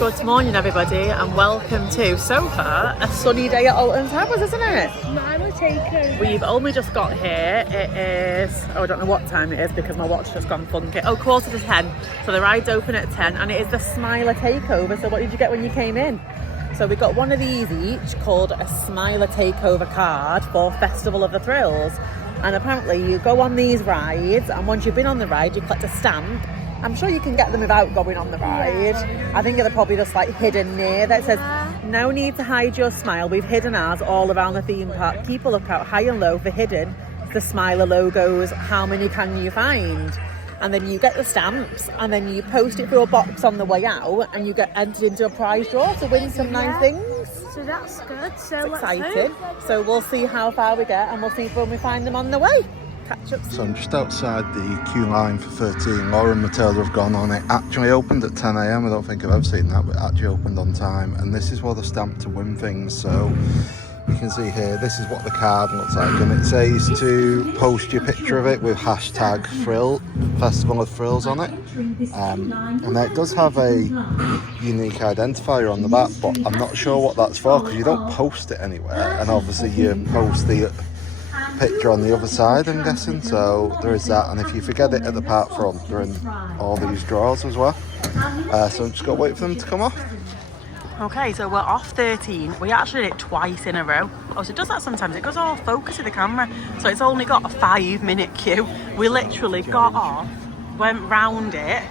Good morning everybody and welcome to, so far, a sunny day at Alton's Towers, isn't it? Mama takeover. We've only just got here. It is, I don't know what time it is because my watch has gone funky. Oh, 9:45. So the ride's open at 10 and it is the Smiler takeover. So what did you get when you came in? So we got one of these each called a Smiler takeover card for Festival of the Thrills. And apparently you go on these rides and once you've been on the ride you collect a stamp. I'm sure you can get them without going on the ride. I think they're probably just like hidden near. That says, no need to hide your smile. We've hidden ours all around the theme park. Keep a lookout high and low for hidden. The Smiler logos. How many can you find? And then you get the stamps and then you post it through a box on the way out and you get entered into a prize draw to win some nice things. So that's good. So it's exciting. So we'll see how far we get and we'll see when we find them on the way. So I'm just outside the queue line for 13. Laura and Matilda have gone on. It actually opened at 10 AM. I don't think I've ever seen that, but it actually opened on time. And this is where the stamp to win things. So you can see here, this is what the card looks like. And it says to post your picture of it with hashtag Thrill, Festival of Thrills on it. And it does have a unique identifier on the back, but I'm not sure what that's for because you don't post it anywhere. And obviously you post the picture on the other side, I'm guessing, so there is that. And if you forget it at the park front, they're in all these drawers as well, so I'm just got to wait for them to come off. Okay, so we're off 13. We actually did it twice in a row. Oh, so it does that sometimes. It goes all focus of the camera, so it's only got a 5-minute queue. We literally got off, went round it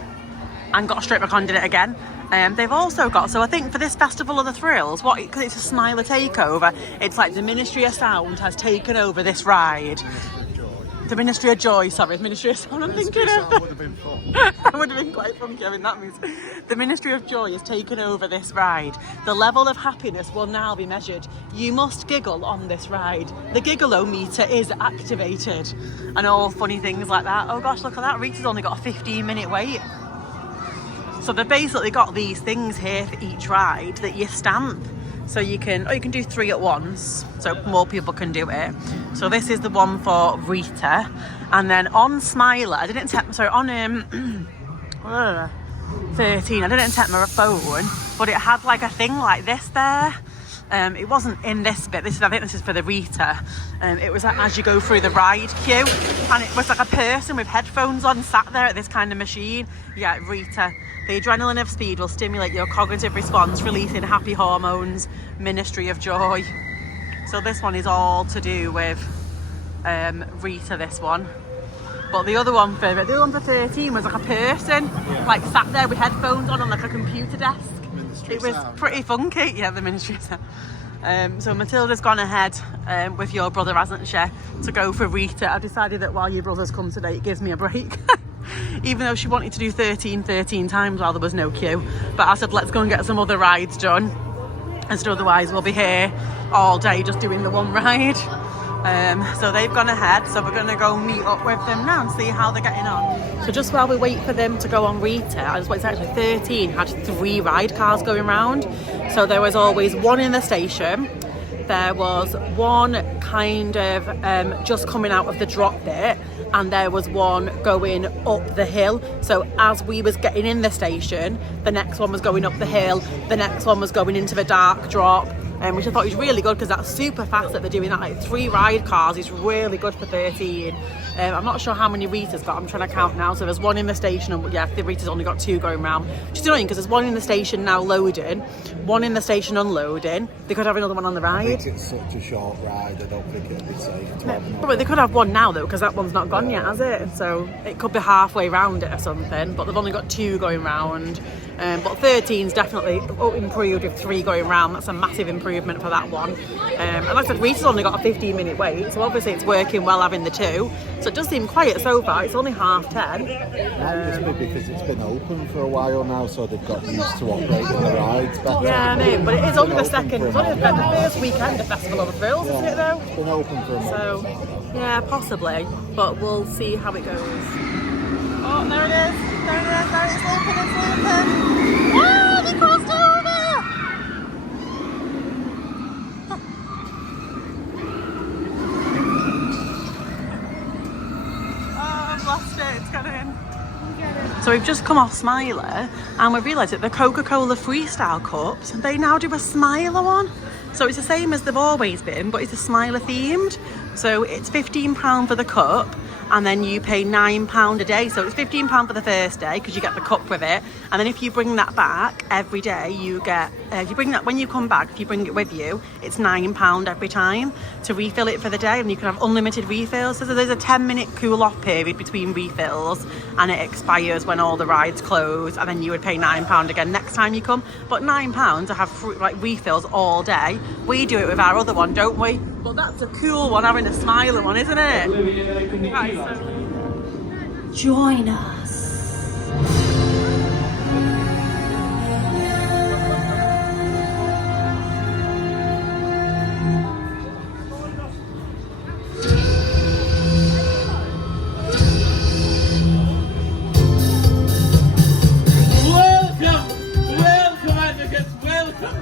and got straight back on, did it again. They've also got, so I think for this Festival of the Thrills, because it's a Smiler takeover, it's like the Ministry of Sound has taken over this ride. The Ministry of Joy, sorry, Ministry of Sound, I'm thinking of. That would have been fun. That would have been quite funky, I mean, that means the Ministry of Joy has taken over this ride. The level of happiness will now be measured. You must giggle on this ride. The giggle-o-meter is activated. And all funny things like that. Oh gosh, look at that, Rita's only got a 15-minute wait. So they've basically got these things here for each ride that you stamp. So you can do 3 at once, so more people can do it. So this is the one for Rita. And then on Smiler, I didn't take, sorry, on 13, I didn't take my phone, but it had like a thing like this there. It wasn't in this bit. I think this is for the Rita. It was like as you go through the ride queue, and it was like a person with headphones on sat there at this kind of machine. Yeah, Rita. The adrenaline of speed will stimulate your cognitive response, releasing happy hormones. Ministry of Joy. So this one is all to do with Rita. This one. But the other one for 13 was like a person, like sat there with headphones on like a computer desk. It was pretty funky, yeah, the Ministry of Sound. So Matilda's gone ahead with your brother, hasn't she, to go for Rita. I've decided that while your brothers come today, it gives me a break. Even though she wanted to do 13 times while there was no queue. But I said, let's go and get some other rides done. And so otherwise we'll be here all day just doing the one ride. So they've gone ahead, so we're going to go meet up with them now and see how they're getting on. So just while we wait for them to go on Rita, I just wait, actually 13 had 3 ride cars going round. So there was always one in the station, there was one kind of just coming out of the drop bit, and there was one going up the hill. So as we was getting in the station, the next one was going up the hill, the next one was going into the dark drop. Which I thought was really good because that's super fast that they're doing that. Like 3 ride cars is really good for 13. I'm not sure how many Rita's got. I'm trying to count now. So there's one in the station, and yeah, the Rita's only got 2 going round. Which is annoying because there's one in the station now loading, one in the station unloading. They could have another one on the ride. I think it's such a short ride. I don't think it'd be safe to have another. But they could have one now though, because that one's not gone yet, has it? So it could be halfway round it or something. But they've only got 2 going round. But 13's definitely improved with 3 going round. That's a massive improvement for that one. And like I said, Rita's only got a 15-minute wait, so obviously it's working well having the 2. So it does seem quiet so far. It's only 10:30. Might just be because it's been open for a while now, so they've got used to operating the rides better. Yeah, I know, but it is only the second. It's only the first weekend of Festival of the Thrills, isn't it though? It's been open for a month. So yeah, possibly, but we'll see how it goes. Oh, there it is. There it is. There it's open. It's open. Ah, they crossed over. Oh, I've lost it. It's got in. So we've just come off Smiler and we've realised that the Coca-Cola Freestyle Cups, they now do a Smiler one. So it's the same as they've always been, but it's a Smiler themed. So it's £15 for the cup, and then you pay £9 a day. So it's £15 for the first day because you get the cup with it, and then if you bring that back every day, you get if you bring that when you come back, if you bring it with you, it's £9 every time to refill it for the day, and you can have unlimited refills. So there's a 10-minute cool off period between refills, and it expires when all the rides close, and then you would pay £9 again next time you come. But £9 to have refills all day. We do it with our other one, don't we? But that's a cool one, having a Smiler one, isn't it? Right, so join us. Welcome advocates, welcome.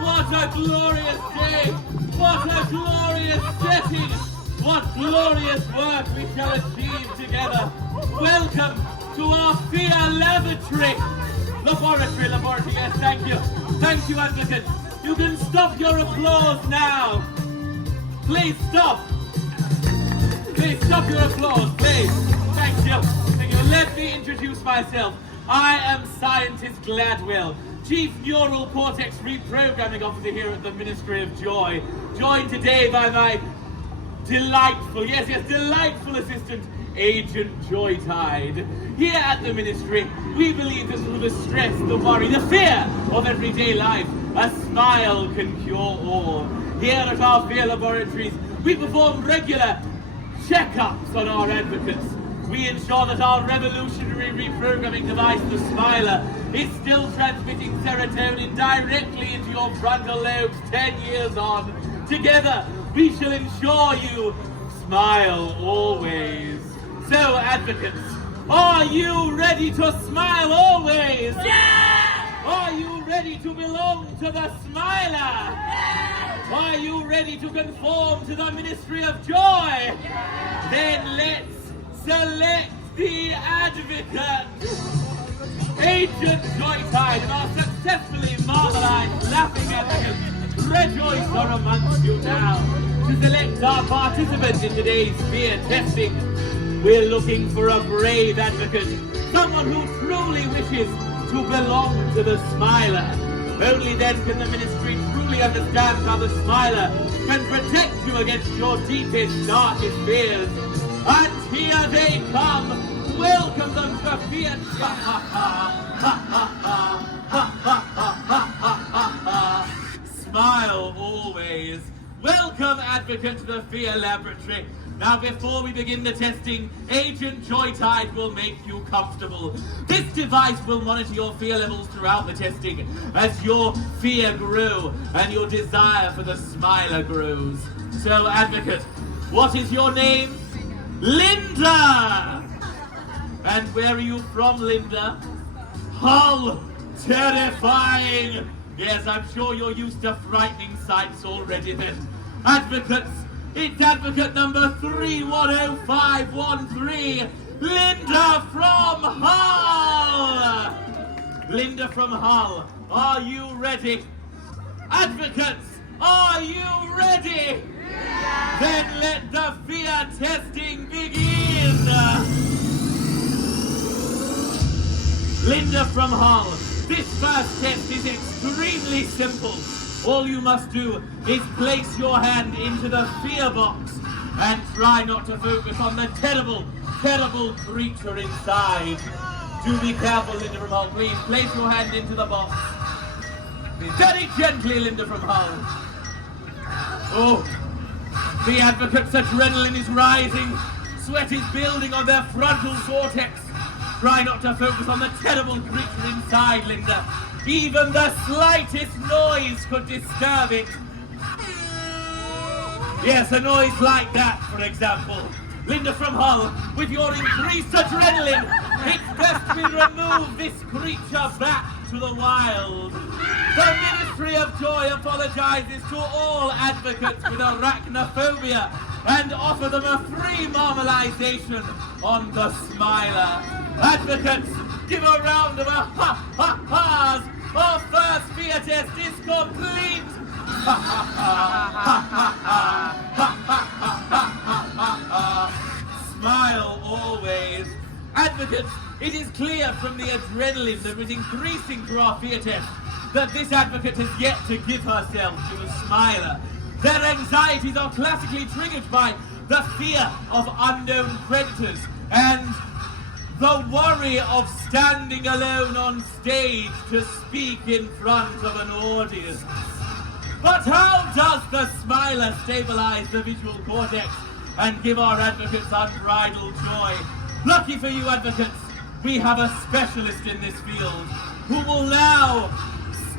What a glorious day. What a glorious setting! What glorious work we shall achieve together! Welcome to our fear laboratory! Laboratory, yes, thank you. Thank you, advocates. You can stop your applause now. Please stop. Please stop your applause, please. Thank you. Thank you. Let me introduce myself. I am Scientist Gladwell, Chief Neural Cortex Reprogramming Officer here at the Ministry of Joy, joined today by my delightful assistant, Agent Joytide. Here at the Ministry, we believe that through the stress, the worry, the fear of everyday life, a smile can cure all. Here at our fear laboratories, we perform regular checkups on our advocates. We ensure that our revolutionary reprogramming device, the Smiler, is still transmitting serotonin directly into your frontal lobes 10 years on. Together, we shall ensure you smile always. So, advocates, are you ready to smile always? Yeah! Are you ready to belong to the Smiler? Yeah! Are you ready to conform to the Ministry of Joy? Yeah! Then let's select the advocate. Agent Joytide and our successfully marvelised laughing advocates rejoice are amongst you now to select our participant in today's fear testing. We're looking for a brave advocate, someone who truly wishes to belong to the Smiler. Only then can the Ministry truly understand how the Smiler can protect you against your deepest, darkest fears. And here they come. Welcome them to fear. Smile always. Welcome, advocate, to the fear laboratory. Now, before we begin the testing, Agent Joytide will make you comfortable. This device will monitor your fear levels throughout the testing as your fear grows and your desire for the Smiler grows. So, advocate, what is your name? Linda! And where are you from, Linda? Hull! Terrifying! Yes, I'm sure you're used to frightening sights already then. Advocates, it's advocate number 310513, Linda from Hull! Linda from Hull, are you ready? Advocates, are you ready? Yeah. Then let the fear testing begin! Linda from Hull, this first test is extremely simple. All you must do is place your hand into the fear box and try not to focus on the terrible, terrible creature inside. Do be careful, Linda from Hull, please. Place your hand into the box. Very gently, Linda from Hull. Oh, the advocate's adrenaline is rising. Sweat is building on their frontal cortex. Try not to focus on the terrible creature inside, Linda. Even the slightest noise could disturb it. Yes, a noise like that, for example. Linda from Hull, with your increased adrenaline, it's best we remove this creature back to the wild. The Ministry of Joy apologizes to all advocates with arachnophobia and offer them a free marmalization on the Smiler. Advocates, give a round of ha-ha-ha's. Our first fear test is complete. Smile always. Advocates, it is clear from the adrenaline that is increasing through our fear test that this advocate has yet to give herself to a smiler. Their anxieties are classically triggered by the fear of unknown predators and the worry of standing alone on stage to speak in front of an audience. But how does the smiler stabilize the visual cortex and give our advocates unbridled joy? Lucky for you, advocates, we have a specialist in this field who will now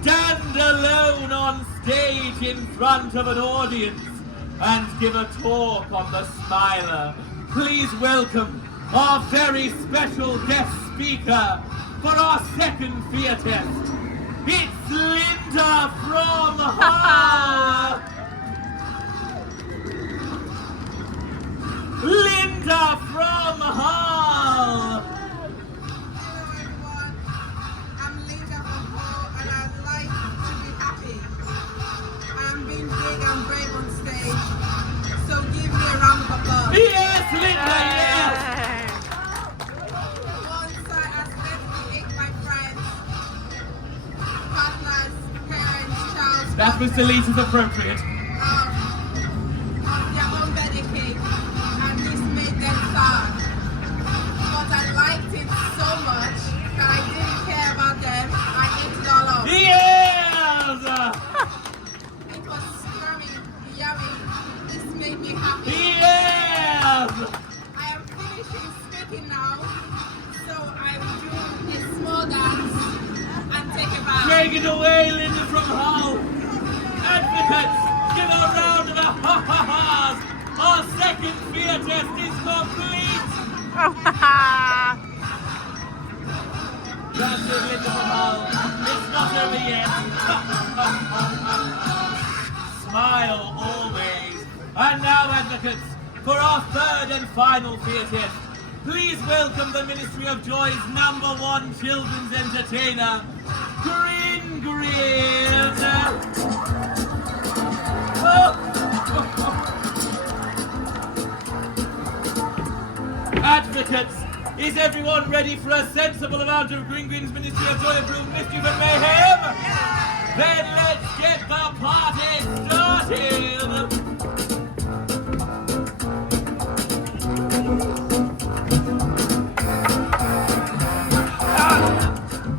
stand alone on stage in front of an audience and give a talk on the smiler. Please welcome our very special guest speaker for our second fear test. It's Linda from Hull! Linda from Hull! Everyone, I'm Linda from Hull and I'd like to be happy. I'm being big and brave on stage, so give me a round of applause. Yes, Linda, yes! Once I accidentally ate my friends, partners, parents, child's That, Mr. Lees, is appropriate. of their own birthday cake, and this made them sad. But I liked it so much that I didn't care about them. I ate it all up. Yes! It was scary, yummy. This made me happy. Yes! I am finishing speaking now, so I will do a small dance and take a bow. Take it away, Linda from Hull. Advocates, give a round of ha-ha-ha's. Our second fear test is complete. That's it, Linda from Hull. It's not over yet. Smile always. And now, advocates, for our third and final fear test, please welcome the Ministry of Joy's #1 children's entertainer, Grin Grin. Advocates, is everyone ready for a sensible amount of Grin Grin's Ministry of Joy approved mischief and mayhem? Then let's get the party started!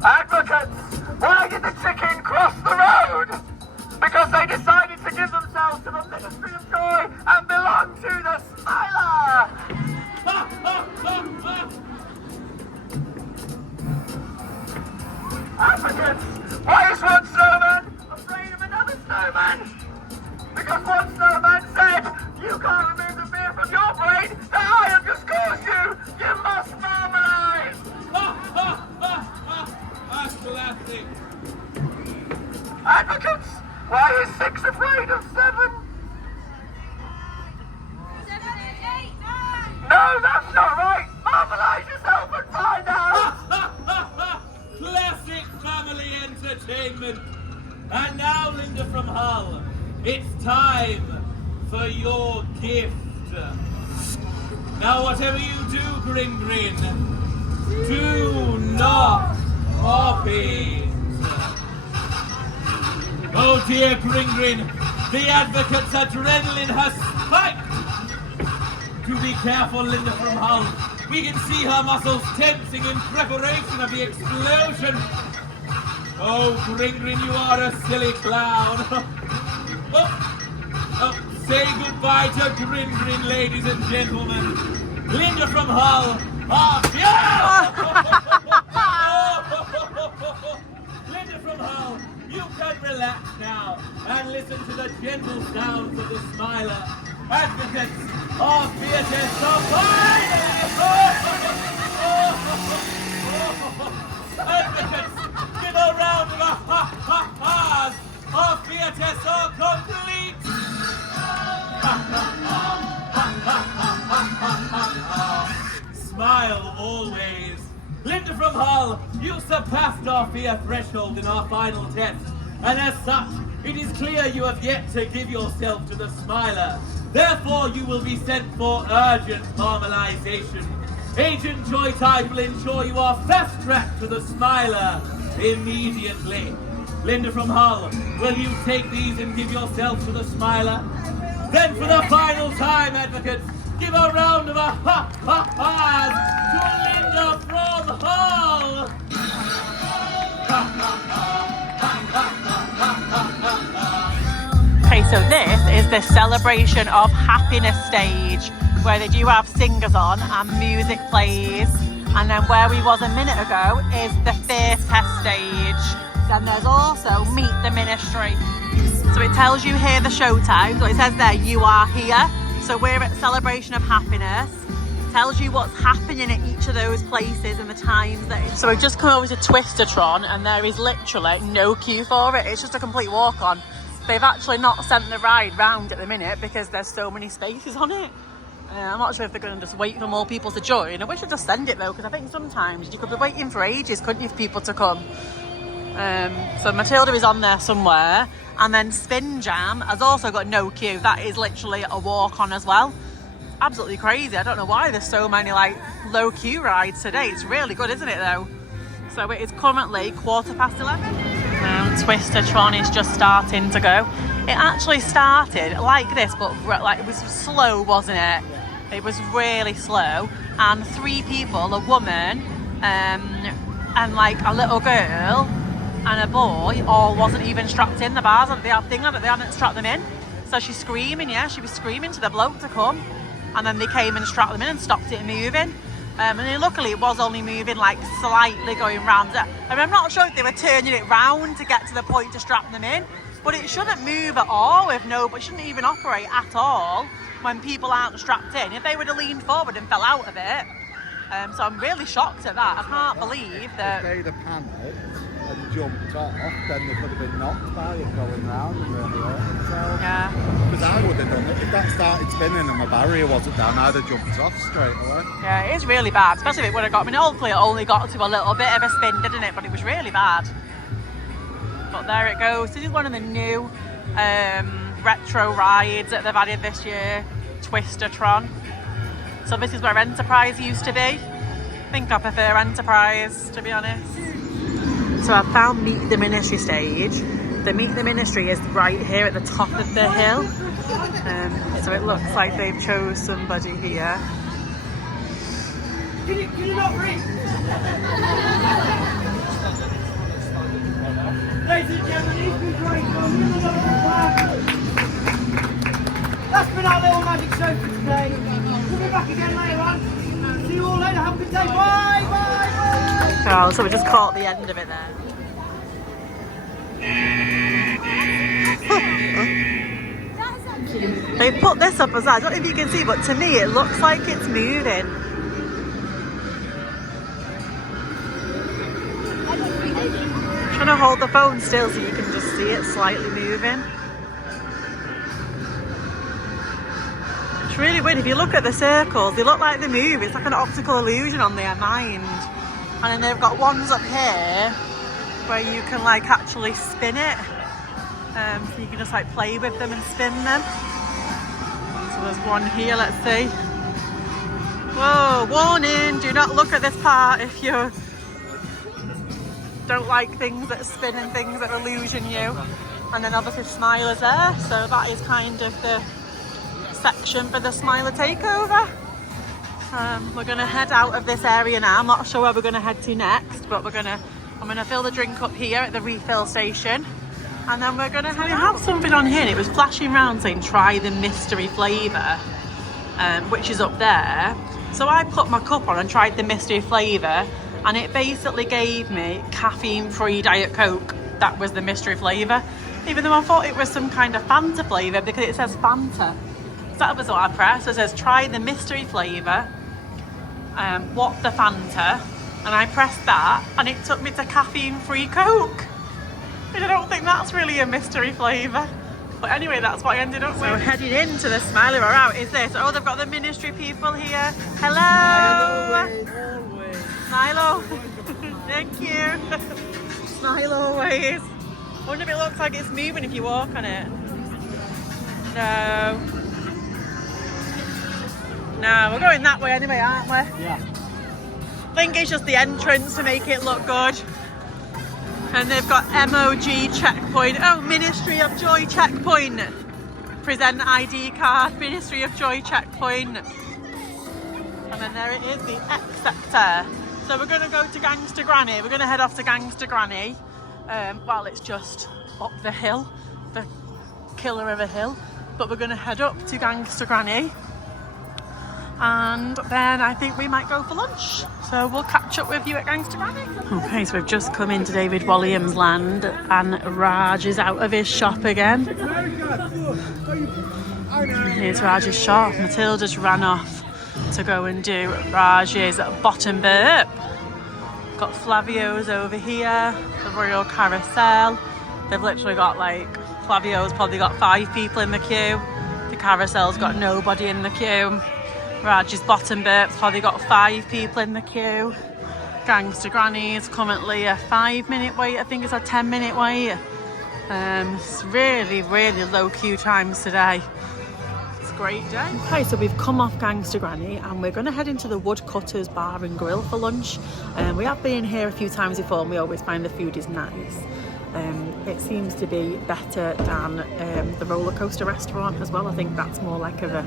Advocates, why did the chicken cross the road? Because they decided to give themselves to the Ministry of Joy and belong to the Smiler! Advocates, why is one snowman afraid of another snowman? Because one snowman said, you can't remove the fear from your brain that I have just caused you! You must marmalade! That's classic. Advocates, why is 6 afraid of 7? No, that's not right! Marmalade yourself and find out! Classic family entertainment. And now, Linda from Hull, it's time for your gift. Now, whatever you do, Grin Grin, do not copy. Oh dear, Grin Grin, the advocate's adrenaline has spiked. Do be careful, Linda from Hull. We can see her muscles tensing in preparation of the explosion. Oh, Grin Grin, you are a silly clown. Say goodbye to Grin Grin, ladies and gentlemen. Linda from Hull. Linda from Hull, you can relax now and listen to the gentle sounds of the Smiler. Advocates, our fear tests are Advocates, give a round of ha-ha-ha's. Our fear tests are complete. Smile always. from Hull, you surpassed our fear threshold in our final test, and as such, it is clear you have yet to give yourself to the Smiler. Therefore, you will be sent for urgent normalization. Agent Joytide will ensure you are fast-tracked to the Smiler immediately. Linda from Hull, will you take these and give yourself to the Smiler? Then for the final time, advocates, give a round of ha-ha-ha's to Linda from Hull! Okay, so this is the celebration of happiness stage, where they do have singers on and music plays. And then where we was a minute ago is the fear test stage. Then there's also Meet the Ministry. So it tells you here the show times. So it says there, you are here. So we're at Celebration of Happiness. It tells you what's happening at each of those places and the times that it's... So we've just come over to Twistertron and there is literally no queue for it. It's just a complete walk on. They've actually not sent the ride round at the minute because there's so many spaces on it. I'm not sure if they're going to just wait for more people to join. I wish they'd just send it though, because I think sometimes you could be waiting for ages, couldn't you, for people to come. So Matilda is on there somewhere. And then Spin Jam has also got no queue. That is literally a walk on as well. Absolutely crazy. I don't know why there's so many like low queue rides today. It's really good, isn't it though? So it is currently 11:15. Twistertron is just starting to go. It actually started like this, but like it was slow, wasn't it? It was really slow. And 3 people, a woman, and like a little girl and a boy, all wasn't even strapped in. The bars, they hadn't strapped them in. So she's screaming, yeah, she was screaming to the bloke to come. And then they came and strapped them in and stopped it moving. And then luckily it was only moving like slightly going round. I mean, I'm not sure if they were turning it round to get to the point to strap them in, but it shouldn't move at all but it shouldn't even operate at all when people aren't strapped in. If they would have leaned forward and fell out of it. So I'm really shocked at that. I can't believe that. If they'd have panicked and jumped off, then they could have been knocked by it going round and really hurt themselves. Yeah. Because I would have done it. If that started spinning and my barrier wasn't down, I'd have jumped off straight away. Yeah, it is really bad, especially if it would have got, I mean, hopefully it only got to a little bit of a spin, didn't it? But it was really bad. But there it goes. This is one of the new retro rides that they've added this year, Twistertron. So this is where Enterprise used to be. I think I prefer Enterprise, to be honest. So I found Meet the Ministry stage. The Meet the Ministry is right here at the top of the hill. So it looks like they've chose somebody here. Can you not read? Ladies and gentlemen, he's been great fun. That's been our little magic show for today. We'll be back again later on. See you all later. Have a good day. Bye, bye, bye. Oh, so we just caught the end of it there. They put this up as well. I don't know if you can see, but to me it looks like it's moving. I'm trying to hold the phone still so you can just see it slightly moving. It's really weird. If you look at the circles, they look like they move. It's like an optical illusion on their mind. And then they've got ones up here where you can like actually spin it. So you can just like play with them and spin them. So there's one here, let's see. Whoa, warning, do not look at this part if you don't like things that spin and things that illusion you. And then obviously Smiler's there, so that is kind of the section for the Smiler takeover. We're gonna head out of this area now. I'm not sure where we're gonna head to next, but I'm gonna fill the drink up here at the refill station. And then we're gonna have something on here, and it was flashing around saying try the mystery flavour, which is up there. So I put my cup on and tried the mystery flavour, and it basically gave me caffeine-free Diet Coke. That was the mystery flavour, even though I thought it was some kind of Fanta flavour because it says Fanta. So that was what I pressed. So it says try the mystery flavour, what the Fanta, and I pressed that, and it took me to caffeine-free Coke. I don't think that's really a mystery flavour. But anyway, that's what I ended up with. So heading into the Smiler out is this. Oh, they've got the ministry people here. Hello! Always. Smile. Thank you. Smile always. I wonder if it looks like it's moving if you walk on it. No. No, we're going that way anyway, aren't we? Yeah. I think it's just the entrance to make it look good. And they've got MOG checkpoint. Oh, Ministry of Joy checkpoint. Present ID card, Ministry of Joy checkpoint. And then there it is, the X sector. So we're going to go to Gangster Granny. We're going to head off to Gangster Granny. Well, it's just up the hill, the killer of a hill. But we're going to head up to Gangster Granny. And then I think we might go for lunch. So we'll catch up with you at Gangster Granny. Okay, so we've just come into David Walliams' land and Raj is out of his shop again. Here's Raj's shop. Matilda's ran off to go and do Raj's bottom burp. Got Flavio's over here, the Royal Carousel. They've literally got like, Flavio's probably got 5 people in the queue. The Carousel's got nobody in the queue. Raj's bottom burp's probably got 5 people in the queue. Gangster Granny is currently a 5-minute wait. I think it's a 10-minute wait. It's really, really low queue times today. It's a great day. Okay, so we've come off Gangster Granny and we're going to head into the Woodcutters Bar and Grill for lunch. We have been in here a few times before and we always find the food is nice. It seems to be better than the roller coaster restaurant as well. I think that's more like of a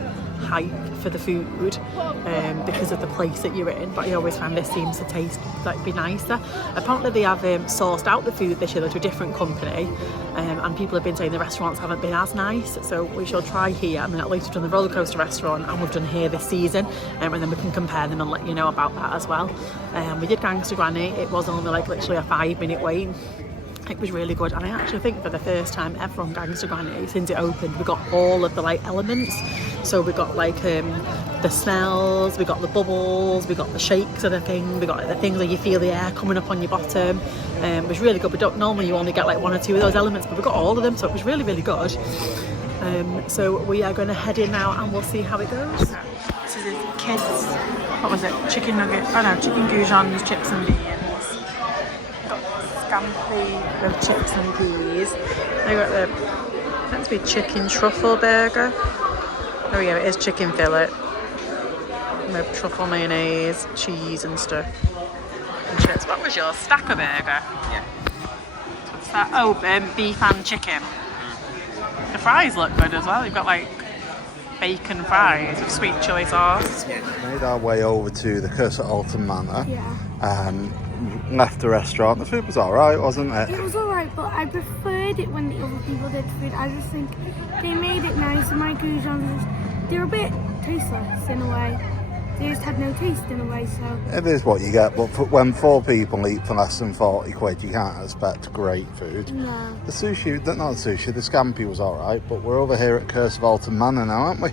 hype for the food because of the place that you're in, but I always find this seems to taste like be nicer. Apparently they have sourced out the food this year to a different company, and people have been saying the restaurants haven't been as nice, so we shall try here. I mean, at least we've done the roller coaster restaurant and we've done here this season, and then we can compare them and let you know about that as well. We did Gangster Granny. It was only like literally a 5-minute wait. It was really good, and I actually think for the first time ever on Gangster Granny since it opened, we got all of the like elements. So we got like the smells, we got the bubbles, we got the shakes of the thing, we got like, the things where you feel the air coming up on your bottom. It was really good. We don't normally you only get like 1 or 2 of those elements, but we got all of them, so it was really, really good. So we are going to head in now and we'll see how it goes. This is his kids. What was it? Chicken nuggets. Oh no, chicken goujons, chips and beans. Scampi with chips and peas. They got the meant to be chicken truffle burger. Oh yeah, it is chicken fillet with truffle mayonnaise, cheese and stuff. And chips. What was yours? Stacker burger? Yeah. What's that? Oh, beef and chicken. The fries look good as well. You've got like bacon fries with sweet chilli sauce. Made our way over to the Curse at Alton Manor. Yeah. Left the restaurant. The food was alright, wasn't it? It was alright, but I preferred it when the other people did food. I just think they made it nice, and my goujons, they're a bit tasteless in a way. They just had no taste in a way, so... It is what you get, but when 4 people eat for less than 40 quid, you can't expect great food. No. The sushi, not the sushi, the scampi was alright, but we're over here at Curse of Alton Manor now, aren't we?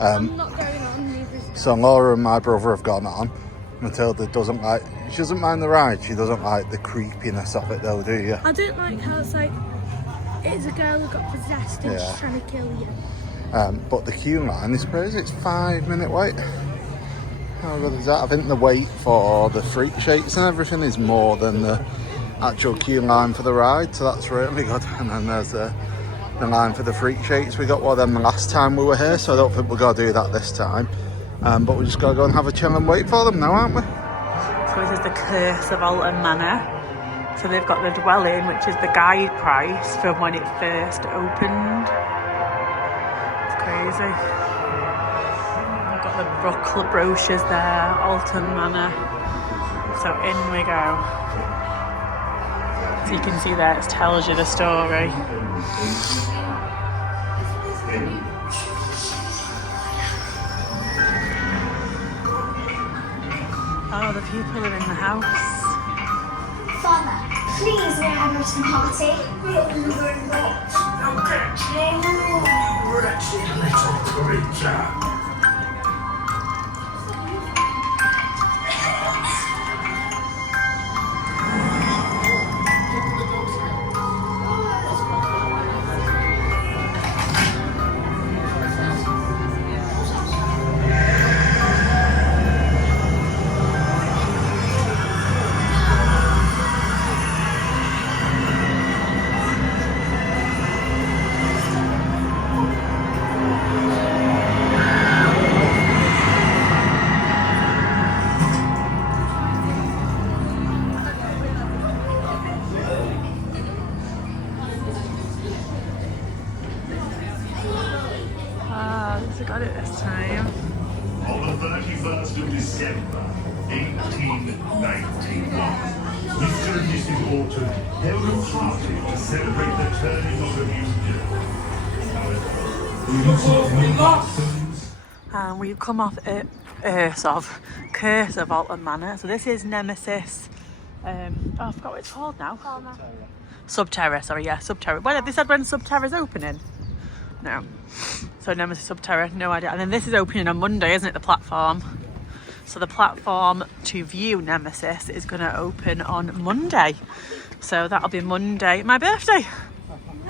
I'm not going on, neither is... So Laura and my brother have gone on. Matilda doesn't mind the ride, she doesn't like the creepiness of it though, do you? I don't like how it's like, it's a girl who got possessed and she's trying to kill you. But the queue line is crazy, it's 5-minute wait. How good is that? I think the wait for the freak shakes and everything is more than the actual queue line for the ride, so that's really good. And then there's the line for the freak shakes. We got one of them the last time we were here, so I don't think we're going to do that this time. But we just got to go and have a chill and wait for them now, aren't we? So this is the Curse of Alton Manor. So they've got the dwelling, which is the guide price from when it first opened. It's crazy. I've got the booklet brochures there, Alton Manor. So in we go. So you can see there, it tells you the story. Oh, the people are in the house. Father, please may I have some party? No, you may not. Now get your wretched little creature. We surfaced in autumn, held a party to celebrate the turning of the new year. However, we and we've come off Curse of Alton Manor. So this is Nemesis. I forgot what it's called now. Subterra, sorry, yeah, Subterra. Well, have they said when Subterra's opening? No. So Nemesis Subterra, no idea. And then this is opening on Monday, isn't it, the platform? So the platform to view Nemesis is going to open on Monday. So that'll be Monday, my birthday.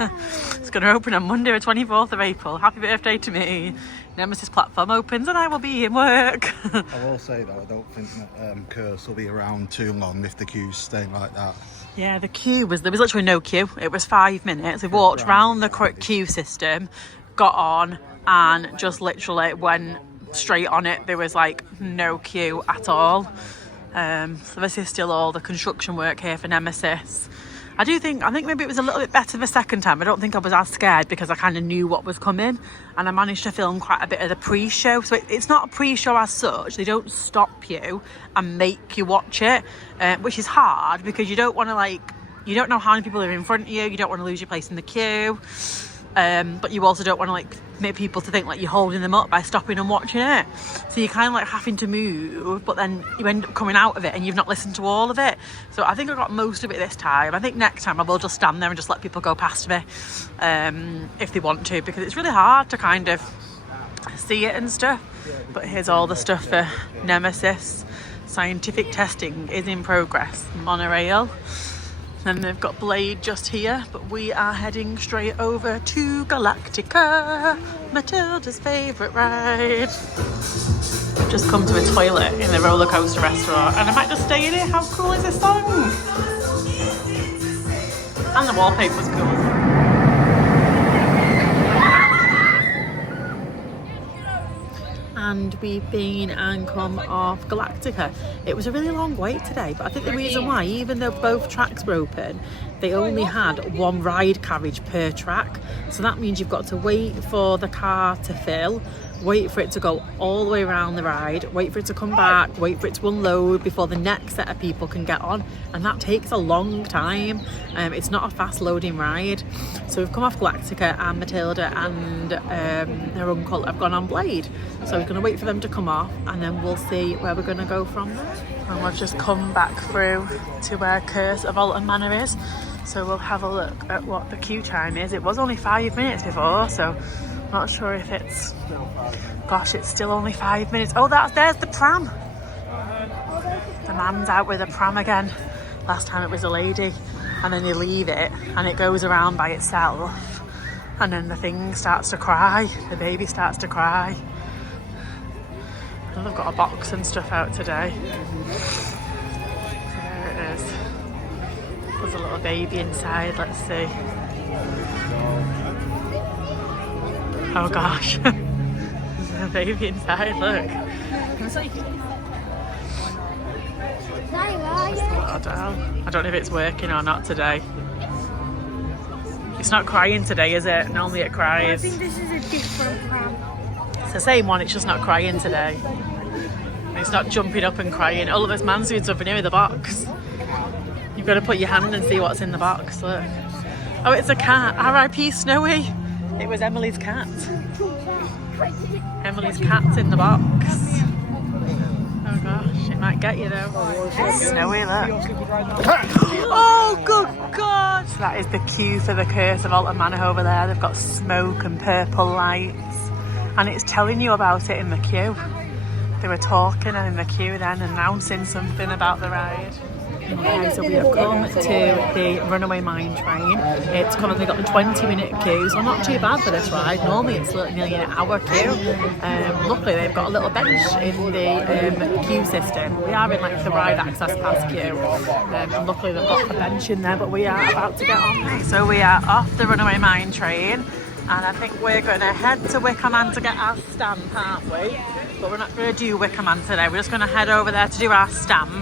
It's going to open on Monday, the 24th of April. Happy birthday to me. Nemesis platform opens and I will be in work. I will say though, I don't think that Curse will be around too long if the queue's staying like that. Yeah, the queue there was literally no queue. It was 5 minutes. We walked round the queue system, got on, and just literally went straight on it. There was like no queue at all. So this is still all the construction work here for Nemesis. I think maybe it was a little bit better the second time. I don't think I was as scared because I kind of knew what was coming, and I managed to film quite a bit of the pre-show. So it's not a pre-show as such. They don't stop you and make you watch it, which is hard because you don't want to you don't know how many people are in front of you. You don't want to lose your place in the queue. But you also don't want to make people to think you're holding them up by stopping and watching it. So you're kind of having to move, but then you end up coming out of it and you've not listened to all of it. So I think I got most of it this time. I think next time I will just stand there and just let people go past me if they want to, because it's really hard to kind of see it and stuff. But here's all the stuff for Nemesis. Scientific testing is in progress. Monorail. Then they've got Blade just here, but we are heading straight over to Galactica, Matilda's favourite ride. I've just come to a toilet in the roller coaster restaurant and I might just stay in it. How cool is this song? And the wallpaper's cool. And we've been and come off Galactica. It was a really long wait today, but I think the reason why, even though both tracks were open, they only had one ride carriage per track. So that means you've got to wait for the car to fill, wait for it to go all the way around the ride, wait for it to come back, wait for it to unload before the next set of people can get on, and that takes a long time. It's not a fast loading ride. So we've come off Galactica, and Matilda and her uncle have gone on Blade. So we're going to wait for them to come off and then we'll see where we're going to go from there. And we've just come back through to where Curse of Alton Manor is. So we'll have a look at what the queue time is. It was only 5 minutes before, so not sure if it's... Gosh, it's still only 5 minutes. Oh, there's the pram. The man's out with a pram again. Last time it was a lady. And then you leave it and it goes around by itself. And then the thing starts to cry. The baby starts to cry. And they've got a box and stuff out today. So there it is. There's a little baby inside. Let's see. Oh gosh. There's a baby inside, look. I don't know if it's working or not today. It's not crying today, is it? Normally it cries. I think this is a different pram. It's the same one, it's just not crying today. It's not jumping up and crying. Oh look, this man's doing something here with the box. You've got to put your hand and see what's in the box, look. Oh, it's a cat. R.I.P. Snowy. It was Emily's cat. Emily's cat's in the box. Oh gosh, it might get you though. It's Snowy, look. Oh good God! So that is the queue for the Curse of Alton Manor over there. They've got smoke and purple lights. And it's telling you about it in the queue. They were talking in the queue then, announcing something about the ride. Okay, so we have come to the Runaway Mine Train. It's currently got the 20-minute queue, so not too bad for this ride. Normally it's nearly an hour queue. Luckily they've got a little bench in the queue system. We are in the ride access pass queue, and luckily they've got a bench in there, but we are about to get on. So we are off the Runaway Mine Train, and I think we're going to head to Wickerman to get our stamp, aren't we? But we're not going to do Wickerman today. We're just going to head over there to do our stamp.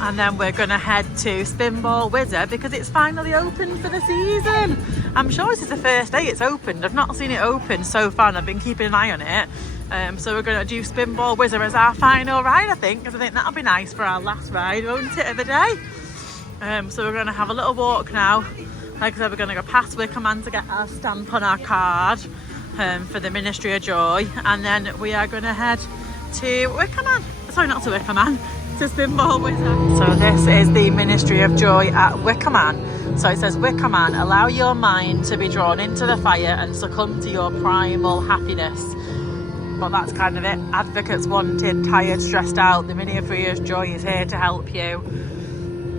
And then we're going to head to Spinball Wizard because it's finally opened for the season. I'm sure this is the first day it's opened. I've not seen it open so far and I've been keeping an eye on it. So we're going to do Spinball Whizzer as our final ride, I think, because I think that'll be nice for our last ride, won't it, of the day? So we're going to have a little walk now. Like I said, we're going to go past Wickerman to get our stamp on our card for the Ministry of Joy, and then we are going to head to Wickerman. Sorry, not to Wickerman, to Spinball Whizzer. So this is the Ministry of Joy at Wickerman. So it says, Wickerman, allow your mind to be drawn into the fire and succumb to your primal happiness. Well, that's kind of it. Advocates wanted, tired, stressed out. The Ministry of Joy is here to help you.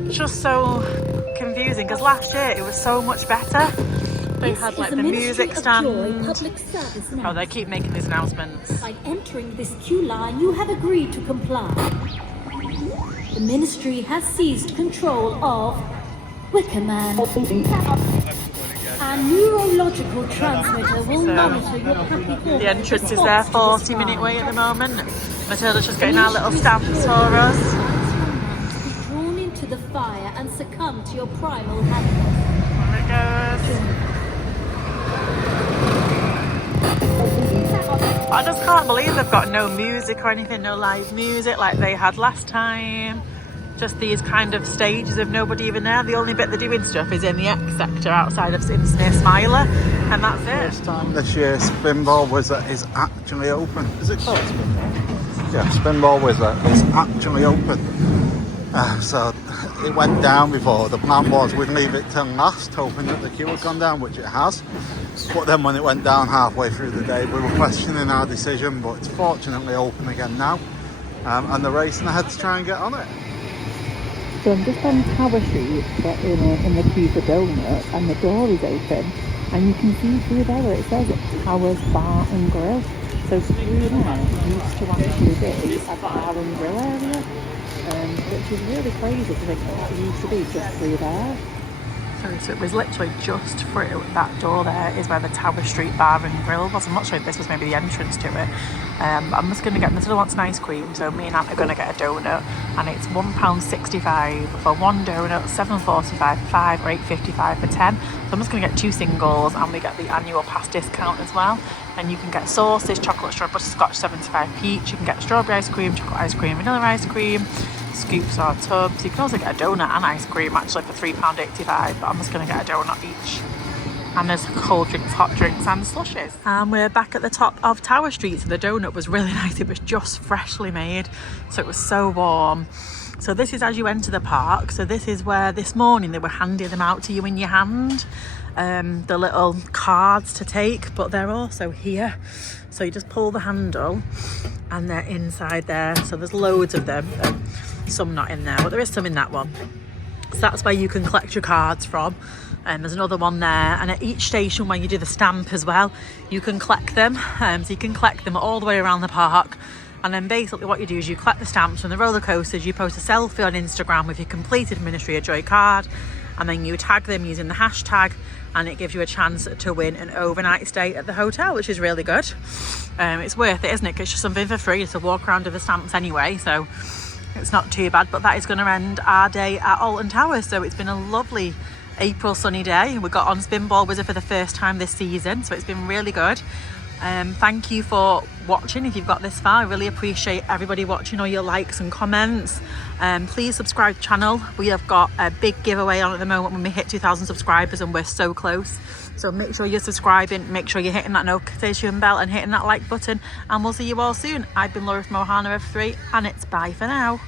It's just so confusing because last year it was so much better. They had like the music stand. Oh, they keep making these announcements. By entering this queue line, you have agreed to comply. The ministry has seized control of Wickerman. A neurological transmitter will monitor your happy. The entrance is there, 40-minute wait at the moment. Matilda's just getting our little stamps for us. Be drawn into the fire and succumb to your primal happiness. There it goes. I just can't believe they've got no music or anything, no live music like they had last time. Just these kind of stages of nobody even there. The only bit they're doing stuff is in the X sector outside of near Smiler, and that's it. First time this year Spinball Whizzer is actually open. Is it called Spinball? Yeah, Spinball Whizzer is actually open. So it went down before. The plan was we'd leave it till last, hoping that the queue had gone down, which it has. But then when it went down halfway through the day, we were questioning our decision, but it's fortunately open again now. And they're racing ahead to try and get on it. So I'm just on Tower Street, in the queue for donuts, and the door is open, and you can see through there where it says Towers Bar and Grill. So through there used to actually be a bar and grill area, which is really crazy because it used to be just through there. So it was literally just through that door there is where the Tower Street Bar and Grill was. I'm not sure if this was maybe the entrance to it. I'm just going to get, Matilda wants an ice cream, so me and Aunt are going to get a donut, and it's £1.65 for one donut, £7.45 for 5 or £8.55 for 10. So I'm just going to get 2 singles, and we get the annual pass discount as well. And you can get sauces, chocolate, strawberry, butterscotch, 75p each. You can get strawberry ice cream, chocolate ice cream, vanilla ice cream, scoops or tubs. You can also get a donut and ice cream actually for £3.85, but I'm just going to get a donut each. And there's cold drinks, hot drinks and slushes. And we're back at the top of Tower Street, so the donut was really nice. It was just freshly made, so it was so warm. So this is as you enter the park. So this is where this morning they were handing them out to you in your hand, the little cards to take, but they're also here. So you just pull the handle and they're inside there. So there's loads of them, some not in there, but there is some in that one. So that's where you can collect your cards from. And there's another one there, and at each station when you do the stamp as well, you can collect them. So you can collect them all the way around the park. And then basically what you do is you collect the stamps from the roller coasters, you post a selfie on Instagram with your completed Ministry of Joy card, and then you tag them using the hashtag, and it gives you a chance to win an overnight stay at the hotel, which is really good. It's worth it, isn't it? 'Cause it's just something for free to walk around with the stamps anyway, so it's not too bad. But that is going to end our day at Alton Towers. So it's been a lovely April sunny day. We got on Spinball Whizzer for the first time this season, so it's been really good. Thank you for watching. If you've got this far, I really appreciate everybody watching, all your likes and comments. Please subscribe to the channel. We have got a big giveaway on at the moment when we hit 2,000 subscribers, and we're so close. So make sure you're subscribing, make sure you're hitting that notification bell and hitting that like button, and we'll see you all soon. I've been Laura from Ohana of 3, and it's bye for now.